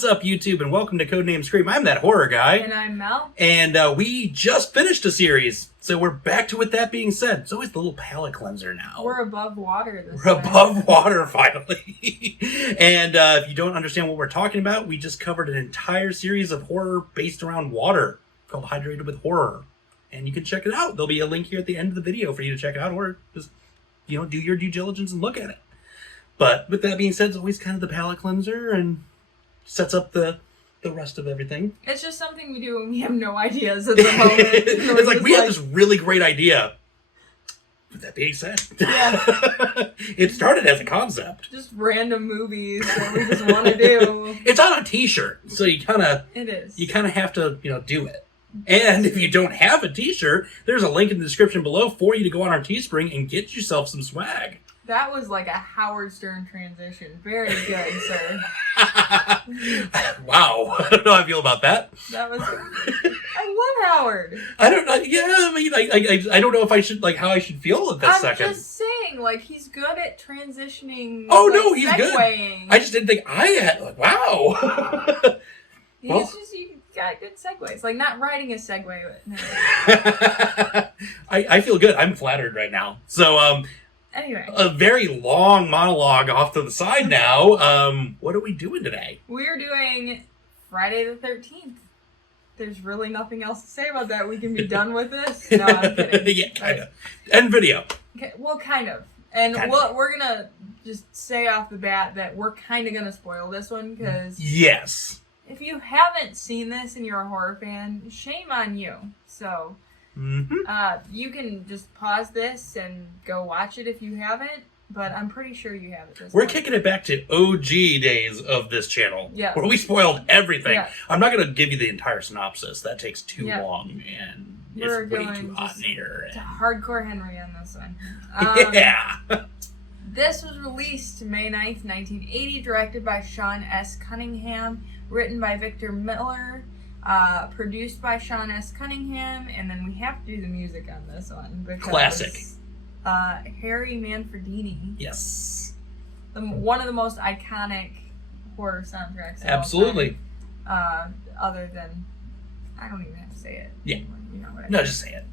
What's up, YouTube, and welcome to Codename Scream. I'm that horror guy. And I'm Mel. And we just finished a series, so we're back to it. That being said, it's always the little palate cleanser now. We're above water this We're time. above water, finally. And if you don't understand what we're talking about, we just covered an entire series of horror based around water called Hydrated with Horror. And you can check it out. There'll be a link here at the end of the video for you to check it out, or just, do your due diligence and look at it. But with that being said, it's always kind of the palate cleanser and sets up the rest of everything. It's just something we do when we have no ideas at the moment. It's like we have this really great idea. With that being said, yeah. It started as a concept. Just random movies that we just want to do. It's on a t-shirt, so you kind of have to, do it. And if you don't have a t-shirt, there's a link in the description below for you to go on our Teespring and get yourself some swag. That was like a Howard Stern transition. Very good, sir. Wow. I don't know how I feel about that. That was... I love Howard. I don't know. Yeah, I mean, I don't know if I should, how I should feel at this second. I'm just saying, he's good at transitioning. Oh, no, he's segueing. good. I just didn't think I had, wow. You got good segues. Not riding a Segway. No. I feel good. I'm flattered right now. So, anyway. A very long monologue off to the side now. What are we doing today? We're doing Friday the 13th. There's really nothing else to say about that. We can be done with this. No, I'm kidding. Yeah, kind of. End video. Okay, well, kind of. And we're going to just say off the bat that we're kind of going to spoil this one because... Yes. If you haven't seen this and you're a horror fan, shame on you. So... you can just pause this and go watch it if you haven't, but I'm pretty sure you have it. We're kicking it back to OG days of this channel, where we spoiled everything. Yeah. I'm not going to give you the entire synopsis. That takes too long, and it's way too hot in here. It's a hardcore Henry on this one. Yeah. This was released May 9th, 1980, directed by Sean S. Cunningham, written by Victor Miller, produced by Sean S. Cunningham, and then we have to do the music on this one. Because, classic. Harry Manfredini. Yes. One of the most iconic horror soundtracks. Absolutely. Other than, I don't even have to say it. Yeah. You know what I mean. No, just say it.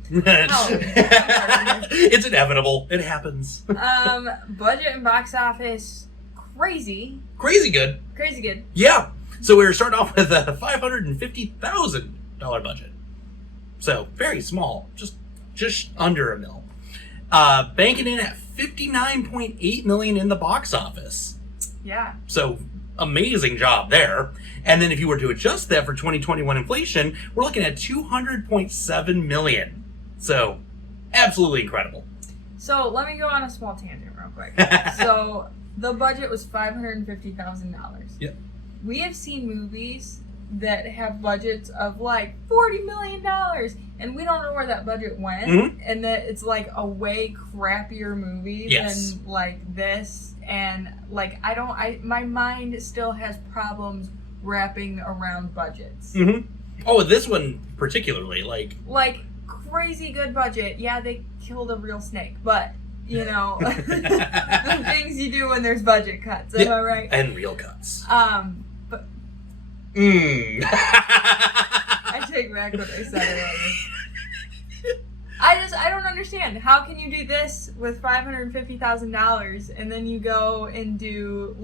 It's inevitable. It happens. Budget and box office, crazy. Crazy good. Crazy good. Yeah. So we were starting off with a $550,000 budget. So very small, just under $1 million. Banking in at $59.8 million in the box office. Yeah. So amazing job there. And then if you were to adjust that for 2021 inflation, we're looking at $200.7 million. So absolutely incredible. So let me go on a small tangent real quick. So the budget was $550,000. Yep. We have seen movies that have budgets of $40 million, and we don't know where that budget went, and that it's a way crappier movie than this, and my mind still has problems wrapping around budgets. Oh, this one particularly, crazy good budget. Yeah, they killed a real snake, but the things you do when there's budget cuts. Am I right? And real cuts. But I take back what I said earlier. I don't understand. How can you do this with $550,000 and then you go and do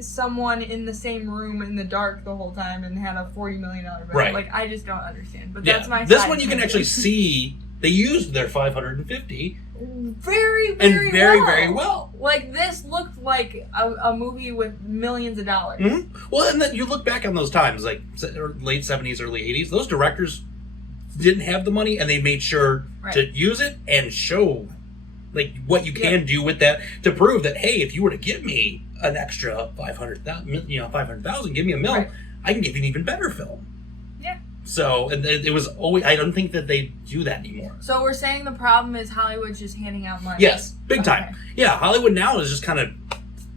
someone in the same room in the dark the whole time and had a $40 million budget? Right. I just don't understand. But that's my this one you can actually see they used their $550 very very well. This looked like a movie with millions of dollars. Well, and then you look back on those times, late 70s, early 80s, those directors didn't have the money, and they made sure to use it and show what you can do with that to prove that, hey, if you were to give me an extra $500,000, give me $1 million, I can give you an even better film. Yeah. So it was always. I don't think that they do that anymore. So we're saying the problem is Hollywood's just handing out money. Yes, big time. Yeah, Hollywood now is just kind of,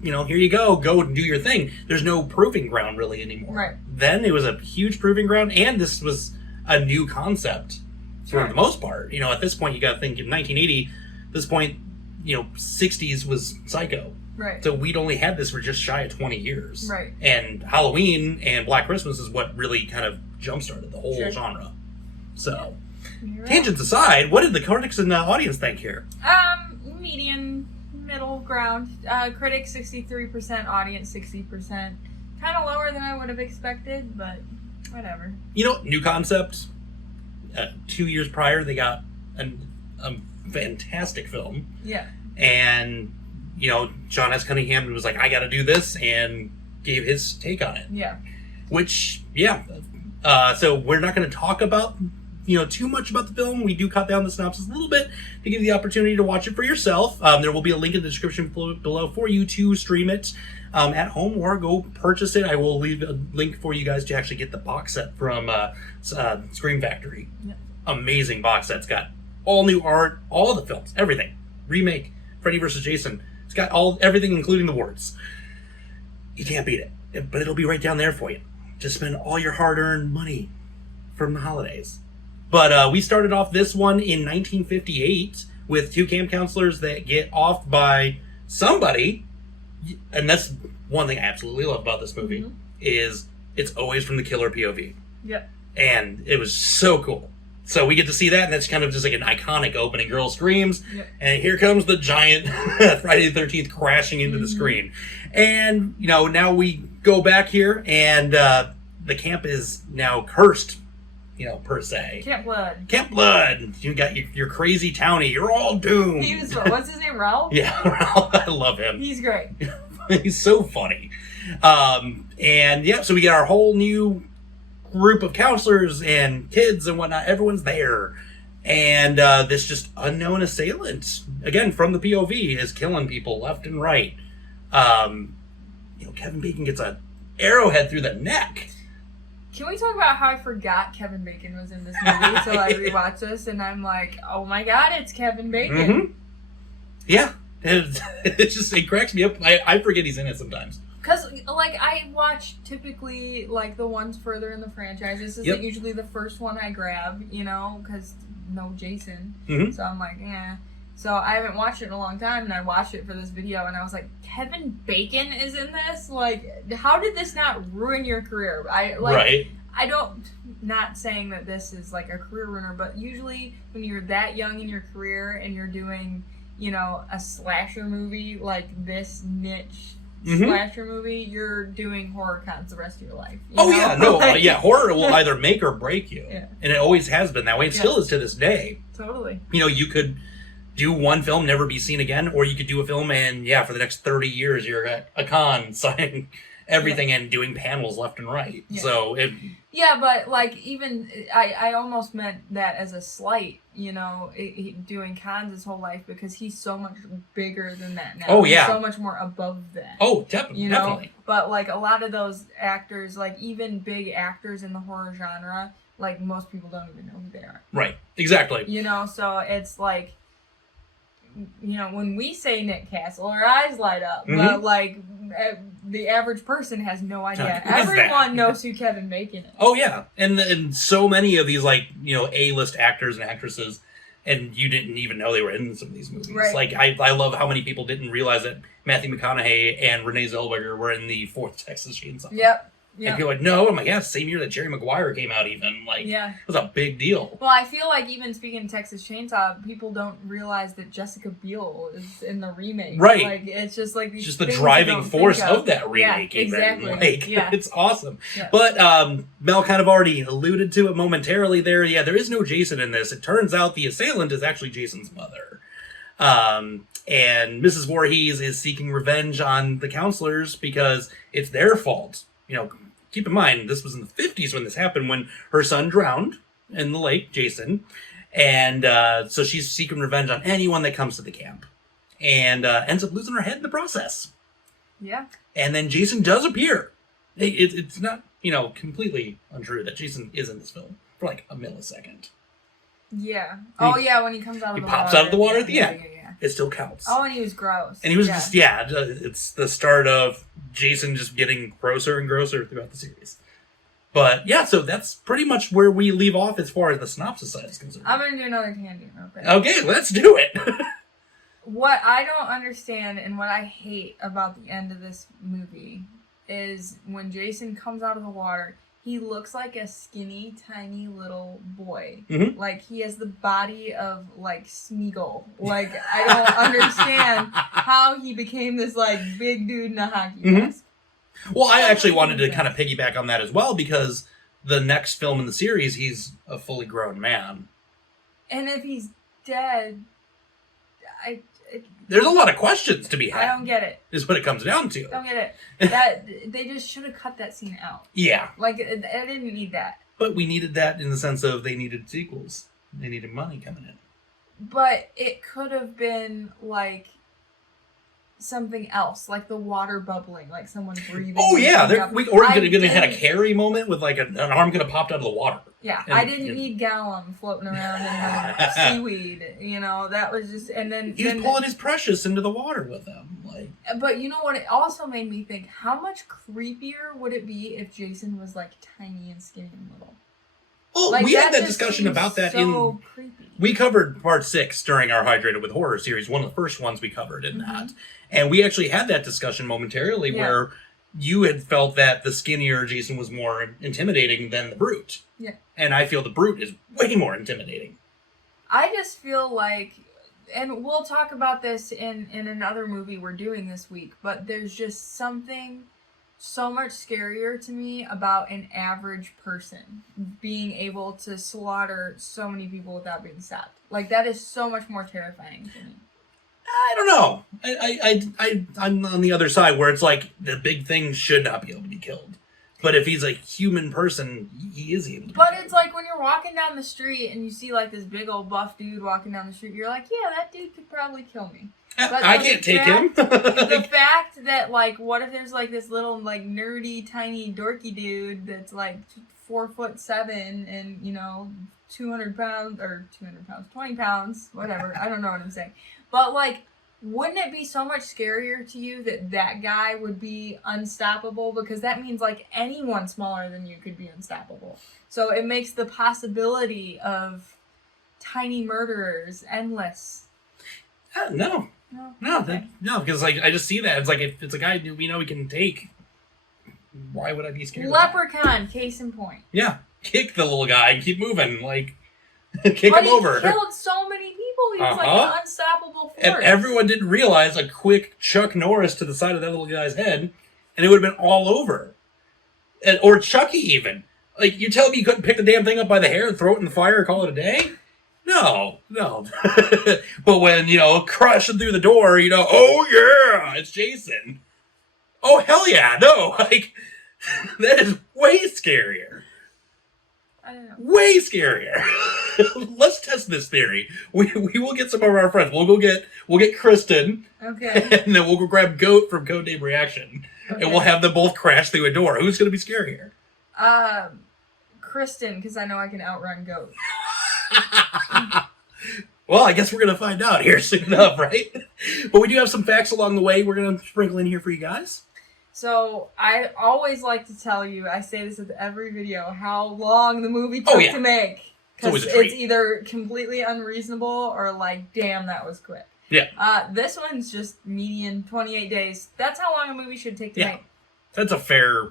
here you go and do your thing. There's no proving ground really anymore. Right. Then it was a huge proving ground, and this was a new concept for the most part. At this point you got to think in 1980. At this point, 60s was Psycho. Right. So we'd only had this for just shy of 20 years. Right. And Halloween and Black Christmas is what really kind of jump-started the whole genre. So, Right. Tangents aside, what did the critics and the audience think here? Median, middle ground. Critics 63%, audience 60%. Kind of lower than I would have expected, but whatever. New concept. 2 years prior, they got a fantastic film. Yeah. And, John S. Cunningham was like, I got to do this, and gave his take on it. Yeah. Which, so we're not going to talk about, too much about the film. We do cut down the synopsis a little bit to give you the opportunity to watch it for yourself. There will be a link in the description below for you to stream it at home or go purchase it. I will leave a link for you guys to actually get the box set from Scream Factory. Yeah. Amazing box set. It's got all new art, all the films, everything. Remake, Freddy vs. Jason. It's got everything, including the wards. You can't beat it, but it'll be right down there for you. Just spend all your hard-earned money from the holidays. But we started off this one in 1958 with two camp counselors that get offed by somebody. And that's one thing I absolutely love about this movie, is it's always from the killer POV. Yep. And it was so cool. So we get to see that, and that's kind of just like an iconic opening. Girl screams, and here comes the giant Friday the 13th crashing into the screen. And, now we go back here, and the camp is now cursed, per se. Camp Blood. Camp Blood. You got your crazy townie. You're all doomed. He was, what's his name, Ralph? Yeah, Ralph. I love him. He's great. He's so funny. So we get our whole new group of counselors and kids and whatnot. Everyone's there. And this just unknown assailant, again, from the POV, is killing people left and right. Kevin Bacon gets an arrowhead through the neck. Can we talk about how I forgot Kevin Bacon was in this movie until I rewatched this, and I'm like, oh my god, it's Kevin Bacon. Mm-hmm. Yeah. It cracks me up. I forget he's in it sometimes. Because, I watch typically, the ones further in the franchise. This is usually the first one I grab, because no Jason. Mm-hmm. So I'm like, yeah. So I haven't watched it in a long time, and I watched it for this video, and I was like, Kevin Bacon is in this? How did this not ruin your career? Right. I don't, not saying that this is, a career ruiner, but usually when you're that young in your career and you're doing, a slasher movie like this niche slasher movie, you're doing horror cons the rest of your life. Horror will either make or break you. Yeah. And it always has been that way. It still is to this day. Totally. You could do one film, never be seen again, or you could do a film and, for the next 30 years, you're at a con signing everything and doing panels left and right. Yeah. So it... Yeah, but, even, I almost meant that as a slight, doing cons his whole life, because he's so much bigger than that now. Oh, yeah. He's so much more above that. Oh, definitely. But, a lot of those actors, even big actors in the horror genre, most people don't even know who they are. Right. Exactly. So it's when we say Nick Castle, our eyes light up. Mm-hmm. But, the average person has no idea. Everyone knows who Kevin Bacon is. Oh, yeah. And so many of these, A-list actors and actresses, and you didn't even know they were in some of these movies. Right. I love how many people didn't realize that Matthew McConaughey and Renee Zellweger were in the fourth Texas Chainsaw. Yep. And people are like, no, I'm like, yeah, same year that Jerry Maguire came out even. It was a big deal. Well, I feel like even speaking of Texas Chainsaw, people don't realize that Jessica Biel is in the remake. Right. It's just these just the things driving force of. of that remake. Yeah, exactly. It's awesome. Yeah. But Mel kind of already alluded to it momentarily there. Yeah, there is no Jason in this. It turns out the assailant is actually Jason's mother. And Mrs. Voorhees is seeking revenge on the counselors because it's their fault. Keep in mind, this was in the 50s when this happened, when her son drowned in the lake, Jason. And so she's seeking revenge on anyone that comes to the camp. And ends up losing her head in the process. Yeah. And then Jason does appear. It's not, completely untrue that Jason is in this film for a millisecond. Yeah. When he comes out of the water. He pops out of the water at the end. Yeah. It still counts. Oh, and he was gross. And he was it's the start of Jason just getting grosser and grosser throughout the series. But, so that's pretty much where we leave off as far as the synopsis side is concerned. I'm going to do another tangent real quick. Okay, let's do it. What I don't understand and what I hate about the end of this movie is when Jason comes out of the water, he looks like a skinny, tiny little boy. Mm-hmm. Like, he has the body of, like, Smeagol. Like, I don't understand how he became this, like, big dude in a hockey mask. Well, I actually wanted to kind of piggyback on that as well, because the next film in the series, he's a fully grown man. And if he's dead, there's a lot of questions to be had. I don't get it. Is what it comes down to. Don't get it. That they just should have cut that scene out. Yeah. Like, I didn't need that. But we needed that in the sense of they needed sequels. They needed money coming in. But it could have been, like, something else. Like the water bubbling. Like someone breathing. Oh, yeah. Or going to have a Carrie moment with, like, an arm going to pop out of the water. Yeah. And, I didn't need Gollum floating around in the seaweed. You know, that was just... And then... He was pulling his Precious into the water with him. Like. But you know what? It also made me think, how much creepier would it be if Jason was, like, tiny and skinny and little? Well, like, we had that discussion about that so creepy. We covered part 6 during our Hydrated with Horror series, one of the first ones we covered in that. And we actually had that discussion momentarily where you had felt that the skinnier Jason was more intimidating than the Brute. Yeah. And I feel the Brute is way more intimidating. I just feel like, and we'll talk about this in another movie we're doing this week, but there's just something so much scarier to me about an average person being able to slaughter so many people without being stopped. Like, that is so much more terrifying to me. I don't know. I'm on the other side where it's like the big thing should not be able to be killed. But if he's a human person, he is able to be killed. It's like when you're walking down the street and you see like this big old buff dude walking down the street, you're like, yeah, that dude could probably kill me. But I can't take him. The fact that, like, what if there's like this little like nerdy tiny dorky dude that's like 4'7" and, you know, 200 pounds, 20 pounds, whatever. I don't know what I'm saying. But, like, wouldn't it be so much scarier to you that that guy would be unstoppable? Because that means, like, anyone smaller than you could be unstoppable. So it makes the possibility of tiny murderers endless. No, because, like, I just see that. It's like, if it's a guy we know we can take, why would I be scared? Leprechaun, case in point. Yeah, kick the little guy and keep moving. Like, kick him over. He killed so many people. He was like an unstoppable force. And everyone didn't realize a quick Chuck Norris to the side of that little guy's head, and it would have been all over. Or Chucky, even. Like, you tell me you couldn't pick the damn thing up by the hair and throw it in the fire and call it a day? No. But when, you know, crashing through the door, you know, oh yeah, it's Jason. Oh, hell yeah, no. Like, that is way scarier. I don't know. Way scarier. Let's test this theory. We will get some of our friends. We'll get Kristen. Okay. And then we'll go grab Goat from Codename Reaction. Okay. And we'll have them both crash through a door. Who's going to be scarier? Kristen, because I know I can outrun Goat. Well, I guess we're going to find out here soon enough, right? But we do have some facts along the way we're going to sprinkle in here for you guys. So, I always like to tell you, I say this at every video, how long the movie took to make. Because it's either completely unreasonable or like, damn, that was quick. Yeah. This one's just median 28 days. That's how long a movie should take to make. That's a fair,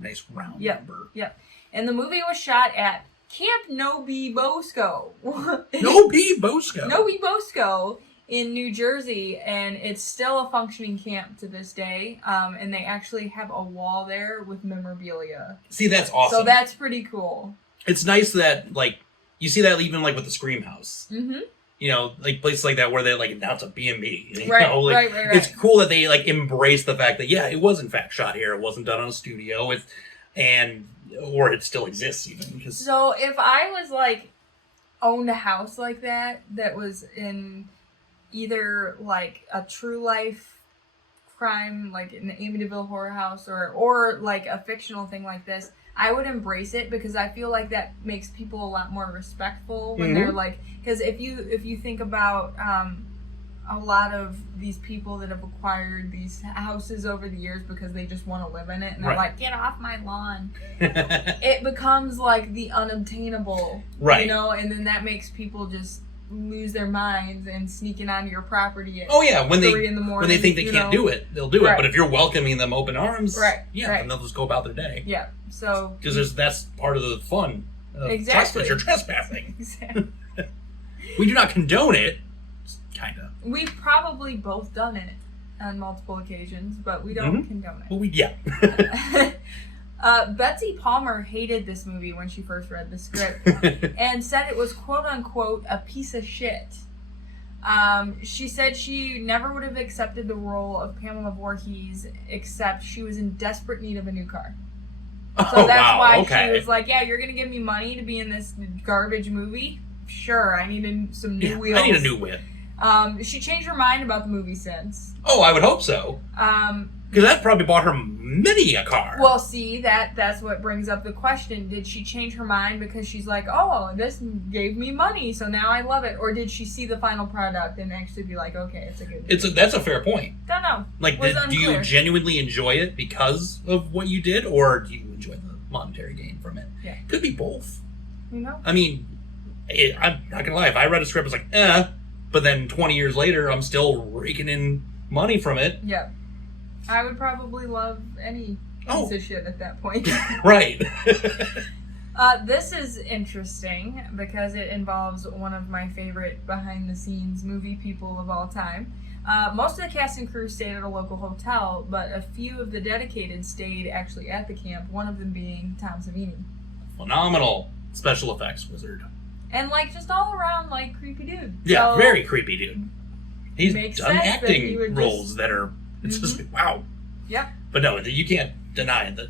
nice round number. Yep. And the movie was shot at Camp Nobi Bosco. Nobi Bosco. Nobi Bosco in New Jersey, and it's still a functioning camp to this day. And they actually have a wall there with memorabilia. See, that's awesome. So that's pretty cool. It's nice that, like, you see that even, like, with the Scream House. Mm-hmm. You know, like, places like that where they, like, now it's a B&B. Right. It's cool that they, like, embrace the fact that, yeah, it was, in fact, shot here. It wasn't done on a studio. Or it still exists, even. So, if I was, like, owned a house like that was in either, like, a true life crime, like an Amityville horror house, or like, a fictional thing like this, I would embrace it because I feel like that makes people a lot more respectful when they're like, because if you think about a lot of these people that have acquired these houses over the years because they just want to live in it and they're like, get off my lawn. It becomes like the unobtainable, right? You know, and then that makes people just lose their minds and sneaking onto your property at when 3 in the morning. When they think they can't do it, they'll do right. it. But if you're welcoming them open arms, right. then they'll just go about their day. Yeah. So because that's part of the fun. Exactly. You're trespassing. Exactly. We do not condone it. Kind of. We've probably both done it on multiple occasions, but we don't condone it. Well, Betsy Palmer hated this movie when she first read the script and said it was quote unquote a piece of shit. She said she never would have accepted the role of Pamela Voorhees except she was in desperate need of a new car. So that's why she was like, yeah, you're going to give me money to be in this garbage movie? Sure, I need some new wheels. I need a new whip. She changed her mind about the movie since. Oh, I would hope so. Because that probably bought her many a car. Well, see, that's what brings up the question. Did she change her mind because she's like, oh, this gave me money, so now I love it? Or did she see the final product and actually be like, okay, it's a good movie? That's a fair point. Don't know. Like, do you genuinely enjoy it because of what you did, or do you enjoy the monetary gain from it? Yeah. Could be both. You know? I mean, I'm not going to lie. If I read a script, I was like, but then 20 years later, I'm still raking in money from it. Yeah. I would probably love any piece of shit at that point. Right. This is interesting because it involves one of my favorite behind-the-scenes movie people of all time. Most of the cast and crew stayed at a local hotel, but a few of the dedicated stayed actually at the camp, one of them being Tom Savini. Phenomenal special effects wizard. And, like, just all around, like, creepy dude. Yeah, very creepy dude. He's done acting that roles that are... It's just, wow. Yep. But no, you can't deny it.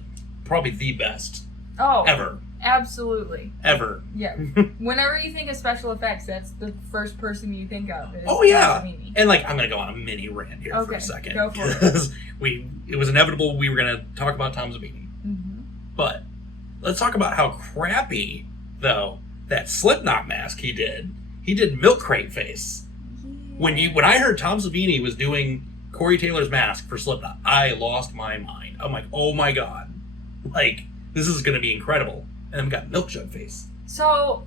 Probably the best ever. Absolutely. Ever. Yeah. Whenever you think of special effects, that's the first person you think of. Is And, like, I'm going to go on a mini rant here for a second. Go for it. It was inevitable we were going to talk about Tom Savini. Mm-hmm. But let's talk about how crappy, though, that Slipknot mask he did. He did milk crate face. Yeah. When I heard Tom Savini was doing Corey Taylor's mask for Slipknot, I lost my mind. I'm like, oh my god. Like, this is going to be incredible. And then we got milk jug face. So,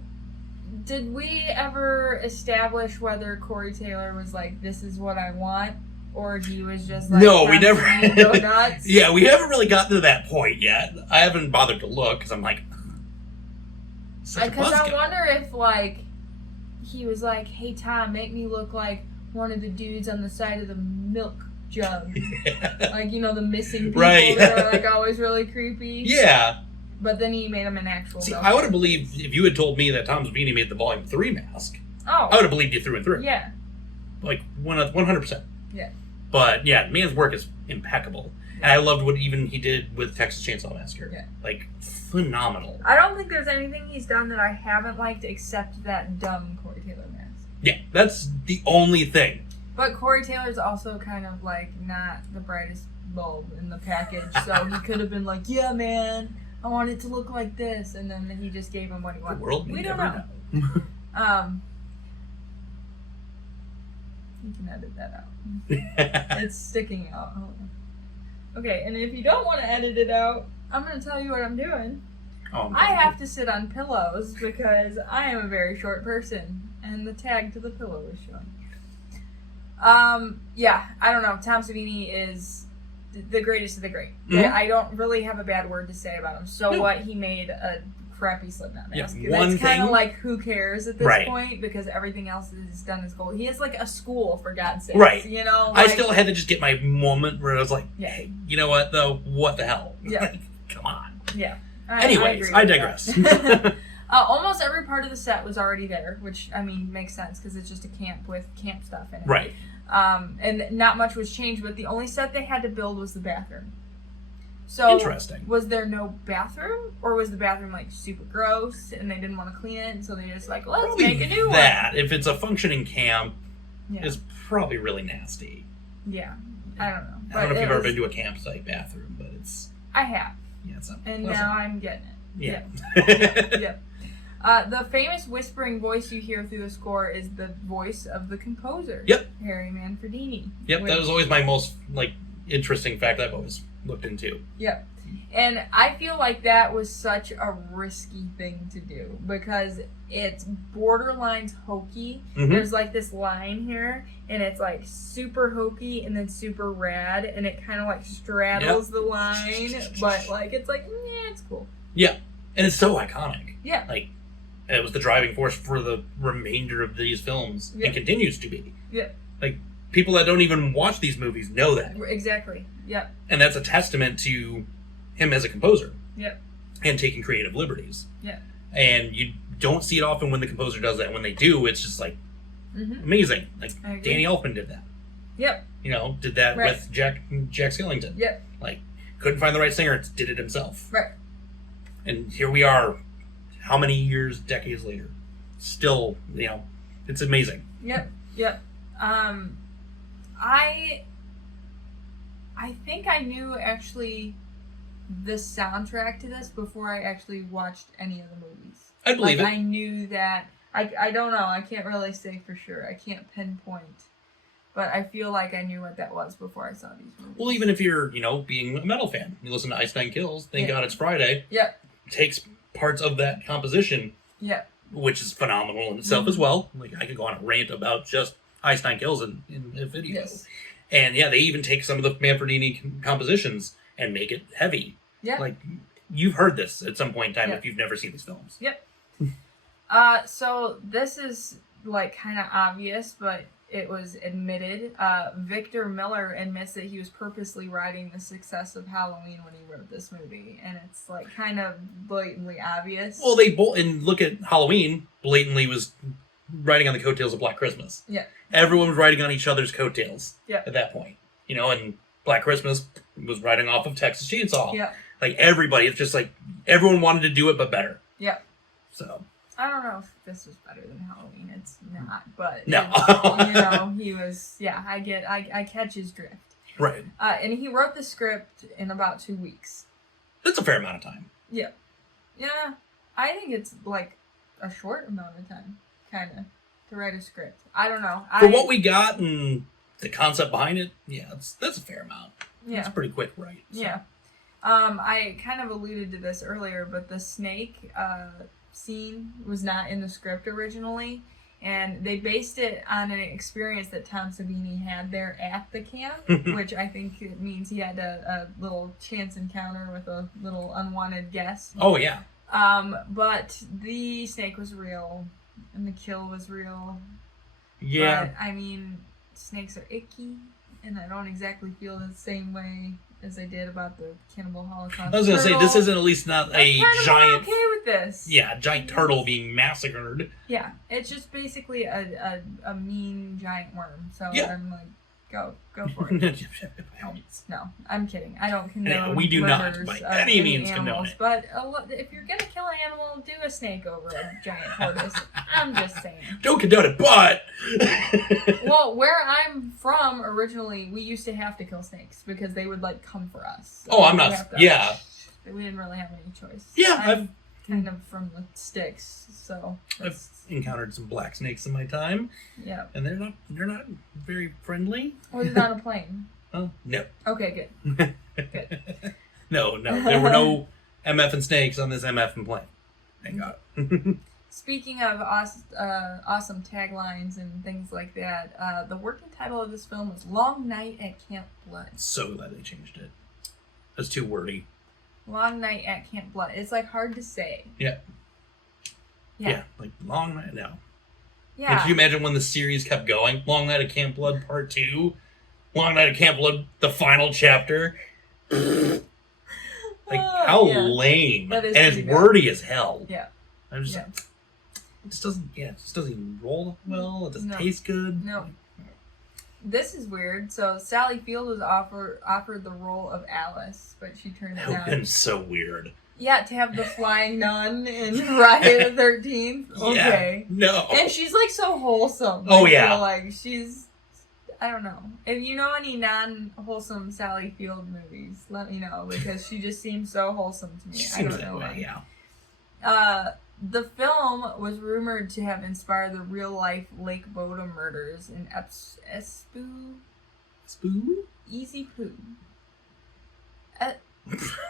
did we ever establish whether Corey Taylor was like, this is what I want? Or he was just like, no, we never. Go nuts? Yeah, we haven't really gotten to that point yet. I haven't bothered to look because I'm like, because I wonder if, like, he was like, hey, Tom, make me look like one of the dudes on the side of the milk jug. Yeah. Like, you know, the missing people that are, like, always really creepy. Yeah. But then he made him an actual milk. I would have believed if you had told me that Tom Savini made the Volume 3 mask. Oh. I would have believed you through and through. Yeah. Like, 100%. Yeah. But, yeah, man's work is impeccable. And I loved what even he did with Texas Chainsaw Massacre. Yeah. Like, phenomenal. I don't think there's anything he's done that I haven't liked except that dumb Corey Taylor mask. Yeah, that's the only thing. But Corey Taylor's also kind of, like, not the brightest bulb in the package, so he could have been like, yeah, man, I want it to look like this, and then he just gave him what he wanted. The world we don't know. You can edit that out. It's sticking out. Hold on. Okay, and if you don't want to edit it out, I'm going to tell you what I'm doing. I have to sit on pillows because I am a very short person, and the tag to the pillow is showing. Yeah, I don't know. Tom Savini is the greatest of the great. Mm-hmm. I don't really have a bad word to say about him. So what? He made a crappy Slipknot mask. Yeah, it's kind of like, who cares at this point, because everything else is done as gold. He has like a school, for God's sake. Right. You know? Like, I still had to just get my moment where I was like, hey, you know what, though? What the hell? Yeah. Come on. Yeah. Anyways, I digress. Almost every part of the set was already there, which, I mean, makes sense because it's just a camp with camp stuff in it. Right. And not much was changed, but the only set they had to build was the bathroom. So, interesting. Was there no bathroom? Or was the bathroom, like, super gross and they didn't want to clean it, and so they just, like, let's probably make a new one? If it's a functioning camp, it's probably really nasty. Yeah. I don't know. I don't know if you've ever been to a campsite bathroom, but it's... I have. Yeah, it's not And pleasant. now I'm getting it. Yeah. Yep. The famous whispering voice you hear through the score is the voice of the composer. Yep. Harry Manfredini. Yep, that was always my most, like, interesting fact I've always looked into. Yep. And I feel like that was such a risky thing to do because it's borderline hokey. Mm-hmm. There's like this line here, and it's like super hokey and then super rad, and it kind of like straddles the line, but like it's like, yeah, it's cool. Yeah, and it's so iconic. Yeah. Like, it was the driving force for the remainder of these films, and continues to be. Yeah. Like, people that don't even watch these movies know that. Exactly. Yep. And that's a testament to him as a composer. Yep. And taking creative liberties. Yeah. And you don't see it often when the composer does that. When they do, it's just like amazing. Like Danny Elfman did that. Yep. You know, did that with Jack Skellington. Yep. Like, couldn't find the right singer, did it himself. Right. And here we are, how many years, decades later, still, you know, it's amazing. Yep. Yep. I think I knew actually the soundtrack to this before I actually watched any of the movies. I believe it. I knew that. I don't know. I can't really say for sure. I can't pinpoint. But I feel like I knew what that was before I saw these movies. Well, even if you're, you know, being a metal fan, you listen to Ice Nine Kills, Thank God It's Friday. Yep. Takes parts of that composition. Yep. Which is phenomenal in itself as well. Like, I could go on a rant about just Ice Nine Kills in a video. Yes. And yeah, they even take some of the Manfredini compositions and make it heavy. Yeah. Like, you've heard this at some point in time if you've never seen these films. Yep. So this is like kind of obvious, but it was admitted. Victor Miller admits that he was purposely riding the success of Halloween when he wrote this movie, and it's like kind of blatantly obvious. Well, they both, and look at Halloween, blatantly was riding on the coattails of Black Christmas. Yeah. Everyone was riding on each other's coattails at that point. You know, and Black Christmas was riding off of Texas Chainsaw. Yeah. Like, everybody, it's just like, everyone wanted to do it, but better. Yeah. So. I don't know if this was better than Halloween. It's not, but no. You know, he was. Yeah, I catch his drift. Right. And he wrote the script in about 2 weeks. That's a fair amount of time. Yeah. Yeah, I think it's like a short amount of time, kind of, to write a script. I don't know. For what we got and the concept behind it, yeah, that's a fair amount. Yeah. It's pretty quick, right? So. Yeah. I kind of alluded to this earlier, but the snake scene was not in the script originally, and they based it on an experience that Tom Savini had there at the camp, which I think it means he had a little chance encounter with a little unwanted guest. Oh, yeah. But the snake was real, and the kill was real. Yeah. But, I mean, snakes are icky, and I don't exactly feel the same way as I did about the Cannibal Holocaust. I was going to say, this isn't at least not a giant... okay with this. Yeah, a giant turtle being massacred. Yeah, it's just basically a mean giant worm. So I'm like, go for it. No, I'm kidding. I don't condone yeah, we do not by any means animals, condone it. But if you're gonna kill an animal, do a snake over a giant tortoise. I'm just saying. Don't condone it, but well, where I'm from originally, we used to have to kill snakes because they would like come for us. So I'm not. Yeah. We didn't really have any choice. Yeah, I'm kind of from the sticks, so I've encountered some black snakes in my time. Yeah. And they're not very friendly. Was it on a plane? Oh, no. Okay, good. Good. No. There were no MF and snakes on this MF and plane. Thank God. Speaking of awesome taglines and things like that, the working title of this film was Long Night at Camp Blood. So glad they changed it. That's too wordy. Long Night at Camp Blood. It's like hard to say. Yeah. Like Long Night. No. Yeah. And could you imagine when the series kept going? Long Night at Camp Blood Part 2. Long Night at Camp Blood, the final chapter. Like, how lame. And it's wordy as hell. Yeah. I'm just it just doesn't even roll well. It doesn't taste good. No. This is weird. So Sally Field was offered the role of Alice, but she turned it down. That would have been so weird. Yeah, to have the flying nun in Friday the 13th. Okay. Yeah, no. And she's like so wholesome. Oh, yeah. So, like she's, I don't know. If you know any non-wholesome Sally Field movies, let me know, because she just seems so wholesome to me. She seems that way, yeah. The film was rumored to have inspired the real-life Lake Boda murders in Espoo? Spoo? Easy Poo.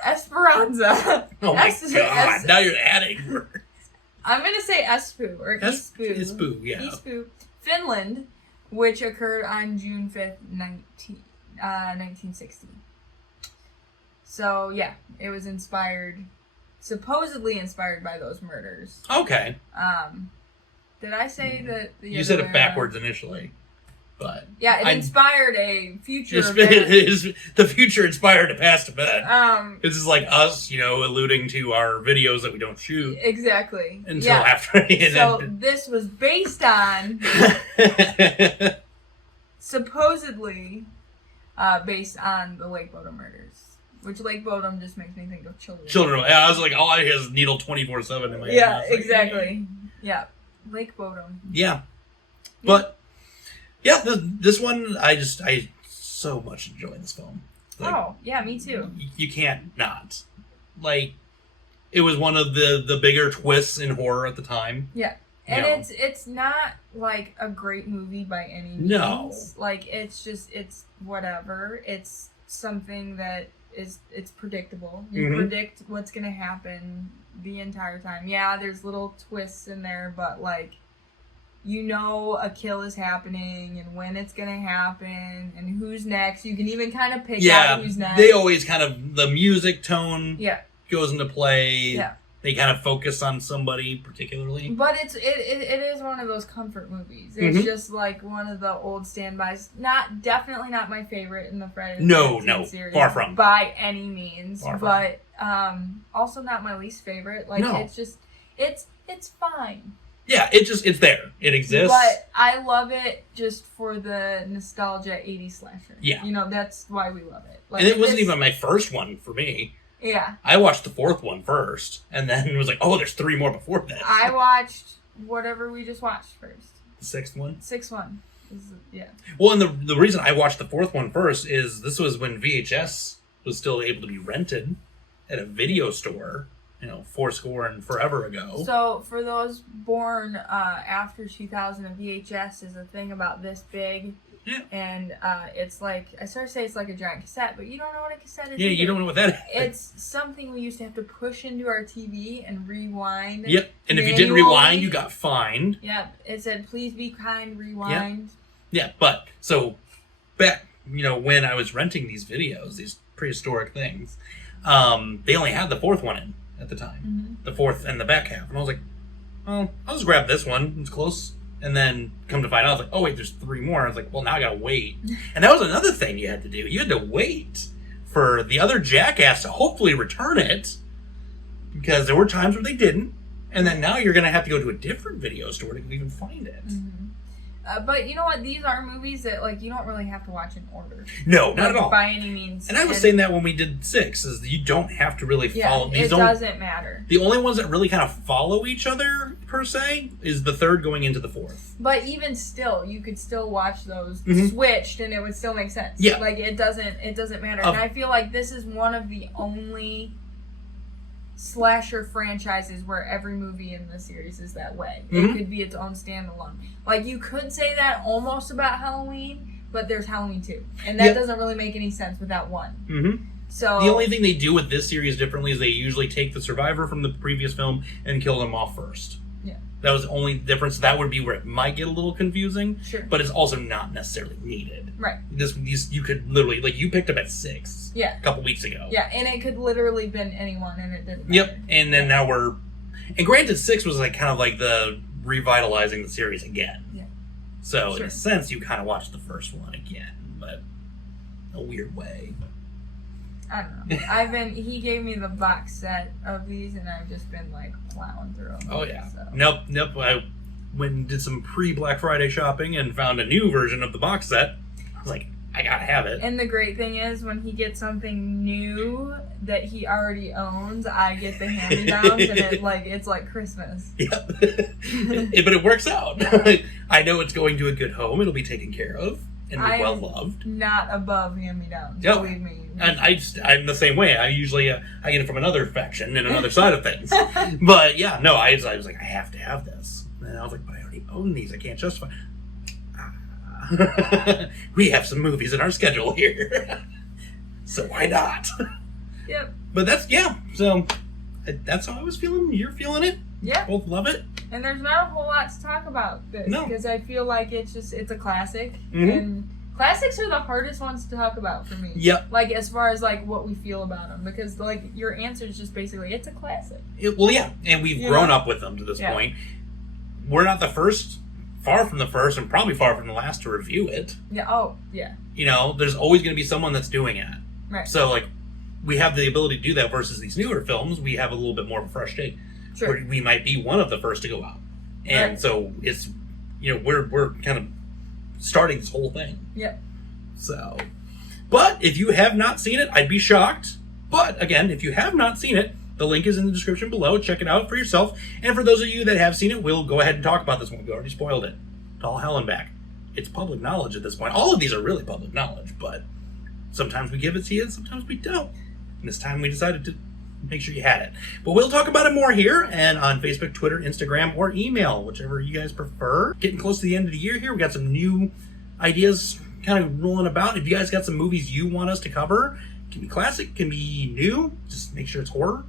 Esperanza. Oh my god! Now you're adding words. I'm gonna say Espoo or Espoo. Espoo, yeah. Espoo, Finland, which occurred on June 5th, 1960. So yeah, it was supposedly inspired by those murders. Okay. Did I say that? You said it backwards initially, but yeah, it inspired a future. The future inspired a past event. This is like us, alluding to our videos that we don't shoot exactly until after. So this was based on supposedly based on the Lake Bodom murders. Which Lake Bodom just makes me think of children. Children. I was like, all I hear is needle 24/7 in my head. Yeah, exactly. Yeah, Lake Bodom. Yeah, but yeah, this one I so much enjoy this film. Oh yeah, me too. You can't not. It was one of the bigger twists in horror at the time. Yeah. And it's not like a great movie by any means. No. It's whatever. It's something that it's predictable. You predict what's gonna happen the entire time. Yeah, there's little twists in there, but a kill is happening and when it's gonna happen and who's next. You can even kind of pick out who's next. They always kind of the music tone goes into play. Yeah. They kind of focus on somebody particularly. But it is one of those comfort movies. It's just like one of the old standbys. Definitely not my favorite in the Friday the 13th series. Far from. By any means. Far but also not my least favorite. It's just it's fine. Yeah, it's there. It exists. But I love it just for the nostalgia 80s slasher. Yeah. That's why we love it. And it wasn't even my first one for me. Yeah. I watched the fourth one first, and then it was like, oh, there's 3 more before this. I watched whatever we just watched first. The sixth one? Sixth one. Yeah. Well, and the reason I watched the fourth one first is this was when VHS was still able to be rented at a video store, 40 and forever ago. So, for those born after 2000, a VHS is a thing about this big. Yeah. And it's like, I sort of say it's like a giant cassette, but you don't know what a cassette is. Yeah, you don't know what that is. It's something we used to have to push into our TV and rewind. Yep. And if you didn't rewind, you got fined. Yep. It said, please be kind, rewind. Yep. Yeah, but, so, back, when I was renting these videos, these prehistoric things, they only had the fourth one in at the time. Mm-hmm. The fourth and the back half. And I was like, oh, I'll just grab this one. It's close. And then come to find out, I was like, oh, wait, there's 3 more. I was like, well, now I gotta wait. And that was another thing you had to do. You had to wait for the other jackass to hopefully return it. Because there were times where they didn't. And then now you're gonna have to go to a different video store to even find it. Mm-hmm. But you know what? These are movies that, you don't really have to watch in order. No, not at all. By any means. And I was saying that when we did 6, is you don't have to really follow. It doesn't matter. The only ones that really kind of follow each other, per se, is the third going into the fourth. But even still, you could still watch those switched, and it would still make sense. Yeah. It doesn't matter. And I feel like this is one of the only slasher franchises where every movie in the series is that way. It could be its own standalone. You could say that almost about Halloween, but there's Halloween 2. And that doesn't really make any sense without 1. Mm-hmm. So the only thing they do with this series differently is they usually take the survivor from the previous film and kill them off first. Yeah. That was the only difference. That would be where it might get a little confusing. Sure. But it's also not necessarily needed. Right. These you could literally, you picked up at 6 a couple weeks ago. Yeah, and it could literally been anyone and it didn't matter. Yep, and then now we're... And granted, 6 was kind of the revitalizing the series again. Yeah. So, in a sense, you kind of watched the first one again, but in a weird way. I don't know. He gave me the box set of these, and I've just been plowing through them. Oh yeah. So. Nope. I went and did some pre-Black Friday shopping and found a new version of the box set. I was like, I gotta have it. And the great thing is, when he gets something new that he already owns, I get the hand-me-downs, and it's like Christmas. Yep. But it works out. I know it's going to a good home. It'll be taken care of and be well loved. Not above hand-me-downs. Yep. Believe me. And I'm the same way. I usually I get it from another faction and another side of things. But yeah, no, I was like, I have to have this. And I was like, but I already own these. I can't justify. We have some movies in our schedule here. So why not? Yep. But so that's how I was feeling. You're feeling it. Yeah. Both love it. And there's not a whole lot to talk about this. No. Because I feel like it's a classic. Mm-hmm. And classics are the hardest ones to talk about for me. Yep. Like, as far as, like, what we feel about them. Because, like, your answer is just basically, it's a classic. Well, yeah. And we've grown up with them to this point. We're not the first, far from the first, and probably far from the last to review it. Yeah. Oh, yeah. You know, there's always going to be someone that's doing it. Right. So, like, we have the ability to do that versus these newer films. We have a little bit more of a fresh take. Sure. We might be one of the first to go out. And so it's, we're kind of starting this whole thing. Yep. So, but if you have not seen it, I'd be shocked. But again, if you have not seen it, the link is in the description below. Check it out for yourself. And for those of you that have seen it, we'll go ahead and talk about this one. We already spoiled it. To all hell and back. It's public knowledge at this point. All of these are really public knowledge, but sometimes we give it to you and sometimes we don't. And this time we decided to make sure you had it. But we'll talk about it more here and on Facebook, Twitter, Instagram, or email, whichever you guys prefer. Getting close to the end of the year here. We got some new ideas kind of rolling about. If you guys got some movies you want us to cover, it can be classic, can be new, just make sure it's horror.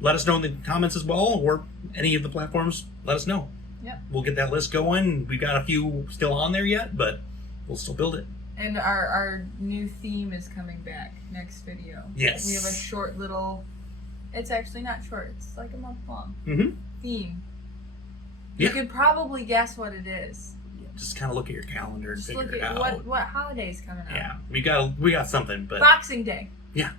Let us know in the comments as well, or any of the platforms, let us know. Yep. We'll get that list going. We've got a few still on there yet, but we'll still build it. And our new theme is coming back next video. Yes. We have a short little, it's actually not short, it's like a month long theme. You could probably guess what it is. Just kind of look at your calendar and figure it out. What holiday's coming up. Yeah, we got something, but Boxing Day. Yeah.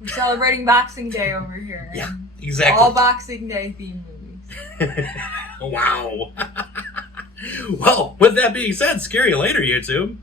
We're celebrating Boxing Day over here. Yeah, exactly. All Boxing Day theme movies. Wow. Well, with that being said, scary later, YouTube.